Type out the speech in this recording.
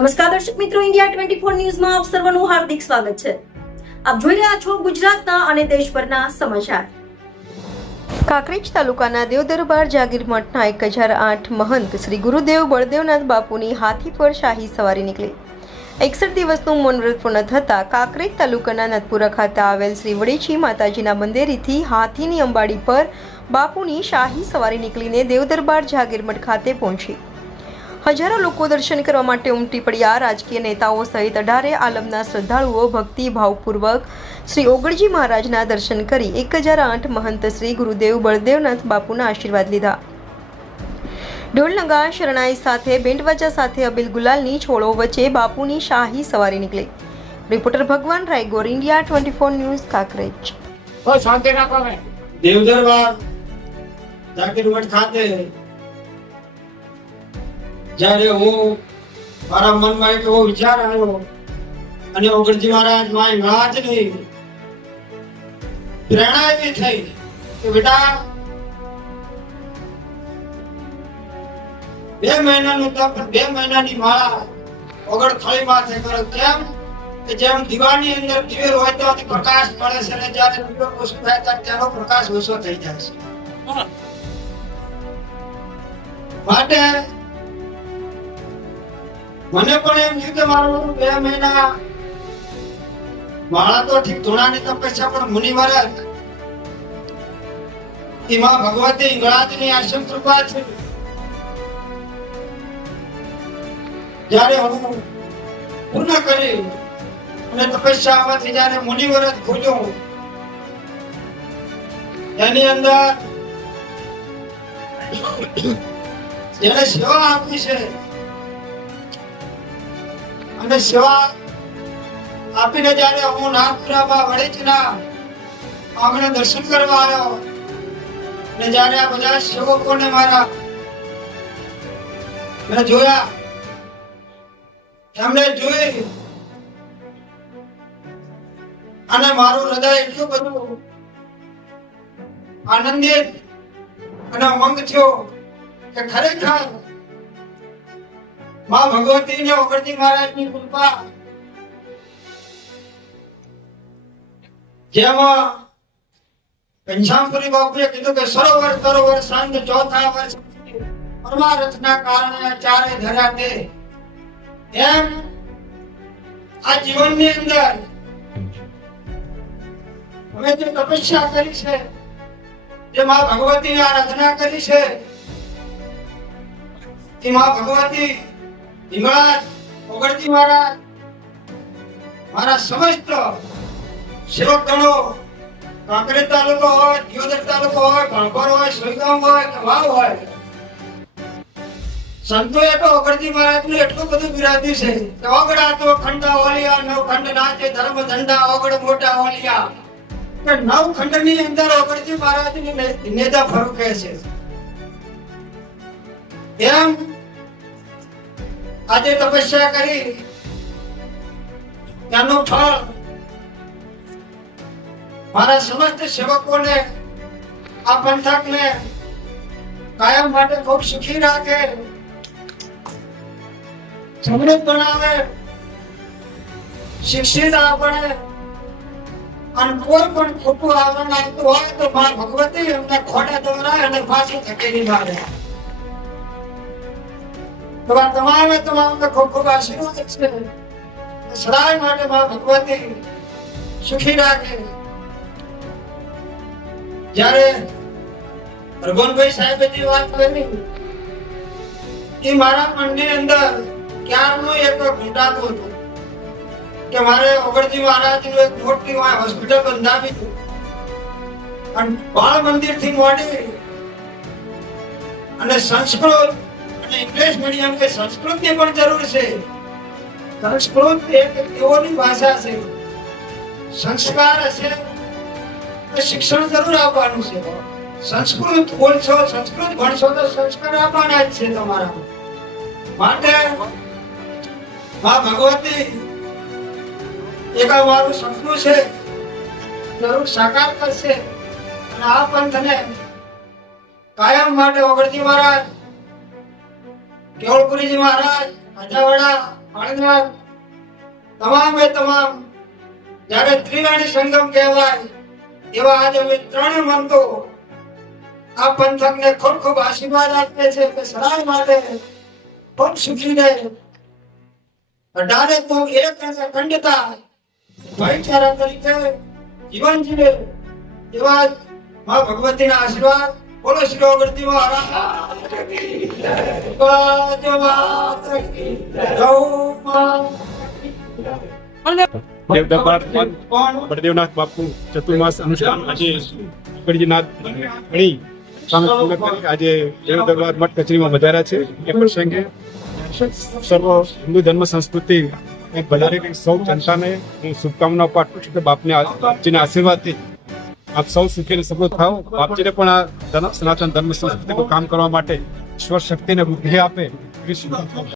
નમસ્કાર દર્શક મિત્રો, ઇન્ડિયા 24 ન્યૂઝમાં આપ સર્વનું હાર્દિક સ્વાગત છે. આપ જોઈ રહ્યા છો ગુજરાતના અને દેશભરના સમાચાર. કાંકરેજ તાલુકાના દેવદરબાર જાગીર મઠના 1008 મહંત શ્રી ગુરુદેવ બળદેવનાથ બાપુની હાથી પર શાહી સવારી નીકળી. 61 દિવસનું મૌન વ્રત પૂર્ણ થતાં કાંકરેજ તાલુકાના નાથપુરા ખાતે આવેલ શ્રી વડેચી માતાજીના મંદિરેથી હાથીની અંબાડી પર બાપુની શાહી સવારી નીકળીને દેવદરબાર જાગીર મઠ ખાતે પહોંચી. હજારો લોકો દર્શન કરવા માટે ઉમટી પડ્યા. રાજકીય નેતાઓ સહિત 18 આલમના શ્રદ્ધાળુઓ ભક્તિભાવપૂર્વક શ્રી ઓગળજી મહારાજના દર્શન કરી 1008 મહંત શ્રી ગુરુદેવ બળદેવનાથ બાપુના આશીર્વાદ લીધા. ઢોલ નગારા શરણાઈ સાથે બેન્ડવાજા સાથે અબીલ ગુલાલની છોડો વચ્ચે બાપુની શાહી સવારી નીકળી. રિપોર્ટર ભગવાન રાયગોર, ઇન્ડિયા 24 ન્યૂઝ, કાંકરેજ. શાંતિ રાખો. દેવદરબાર જાગીર મઠ ખાતે જ્યારે હું મારા મનમાં એક એવો વિચાર આવ્યો અને ઓગળજી મહારાજ માય મહારાજની પ્રેરણા એવી થઈ કે બેટા 2 મહિનાનું તપ, 2 મહિનાની માળા ઓગળ થળી માથે કરો. કેમ કે જેમ દીવાની અંદર દિવેલ હોય તો પ્રકાશ પડે છે અને જ્યારે દિવેલ ઓછો થાય ત્યારે તેનો પ્રકાશ ઓછો થઈ જાય છે. માટે મને પણ એમ થયું કે મારું 2 મહિના માળા તો ઠીક ધૂણાની તપસ્યા, પણ મુનિ મહારાજ એમાં ભગવતી હિંગળાજની આશ્રમ કૃપા છે. જ્યારે હું પૂર્ણ કરી અને તપસ્યામાંથી જ્યારે મુનિ મહારાજ ખોલ્યું, એની અંદર જેને સેવા આપી છે અને સેવા આપીને જ્યારે હું નાગપુરામાં વડેચના આંગણે દર્શન કરવા આવ્યો અને જ્યારે આ બધા સેવકોને મારા મેં જોયા, એમને જોઈ અને મારું હૃદય એટલું બધું આનંદિત અને ઉમંગ થયો કે ખરેખર માં ભગવતી ને ઓગળજી મહારાજની કૃપા, જેમાં ઘનશ્યામપુરી બાપુએ કીધું કે સરોવર સરોવર સાંજ ચોથા વર્ષ પરમારથના કારણે ચારે ધર્યા તે, એમ આ જીવનની અંદર અમે જે તપસ્યા કરી છે, જે માં ભગવતીની આરાધના કરી છે, એ માં ભગવતી હિંગળાજ, ઓગળજી મહારાજ, મારા સમસ્ત સેવક ગણો, કાંકરેજ તાલુકો હોય, દિયોદર તાલુકો હોય, ભણકોર હોય, સોયગામ હોય કે વાવ હોય, સંતોએ તો ઓગળજી મહારાજનું એટલું બધું બિરાદ્યું છે કે ઓગળા તો ખંડા ઓલિયા, 9 ખંડ નાચે ધર્મ ધંધા, ઓગળ મોટા ઓલિયા, કે 9 ખંડની અંદર ઓગળજી મહારાજની નેજા ફરકે છે. એમ આજે તપસ્યા કરી ત્યાંનું ફળ મારા સમસ્ત સેવકોને, આ પંથકને કાયમ માટે ખૂબ સુખી રાખે, સમૃદ્ધ બનાવે, શિક્ષિત આપણે, અને કોઈ પણ ખોટું આવરણ આવતું હોય તો માં ભગવતી એમને ખોટે દોરાય અને પાછું ધકેલી મારે. તમામને ખૂબ ખૂબ આશીર્વાદ છે. સદાય માટે માં ભગવતી સુખી રાખે. જ્યારે રઘુનભાઈ સાહેબે જે વાત કરી એ મારા મનની અંદર ક્યારનું એક ઘૂંટાતું હતું કે મારે ઓગળજી મહારાજનું એક મોટી હોસ્પિટલ બંધાવી અને બાળ મંદિર થી મોડી અને સંસ્કૃત ઇંગ્લિશ મીડિયમ કે સંસ્કૃતની પણ જરૂર છે. સંસ્કૃત એક એવોની ભાષા છે, સંસ્કાર હશે તો શિક્ષણ જરૂર આપવાનું છે. સંસ્કૃત બોલશો, સંસ્કૃત ભણશો તો સંસ્કાર આપવાના જ છે તમારા માટે. માં ભગવતી એક મારું સપનું છે, જરૂર સાકાર કરશે અને આ પંથને કાયમ માટે ઓગળજી મહારાજ, કેવળપુરીજી મહારાજ, અજાવડા પાળનાર તમામે તમામ જ્યારે ત્રિવેણી સંગમ કહેવાય એવા આજે અમે ત્રણેય મંતો આ પંથકને ખૂબ ખૂબ આશીર્વાદ આપે છે કે સદાય માટે ખૂબ સુખીને અઢારે તો એક અને અખંડતા ભાઈચારા તરીકે જીવન જીવે એવા મા ભગવતીના આશીર્વાદ. બોલો શ્રી અગરતી મહારાજ કી જય. ગૌ માતા. દેવદરબાર બળદેવનાથ બાપુ ચતુર્માસ અનુષ્ઠાન આજે ગણજીનાથ ગણી સામે પૂર્ણ કરી આજે દેવદરબાર મઠ કચેરીમાં વધાર્યા છે. એ પ્રસંગે સર્વ હિન્દુ ધર્મ સંસ્કૃતિ વધારેલી સૌ જનતાને હું શુભકામનાઓ પાઠવું છું કે બાપજીના આશીર્વાદથી આપ સૌ સુખી અને સમૃદ્ધ થાઓ. બાપજીને પણ આ સનાતન ધર્મ સંસ્કૃતિનું કામ કરવા માટે ઈશ્વર શક્તિને બુદ્ધિ આપે એવી શુભકામના.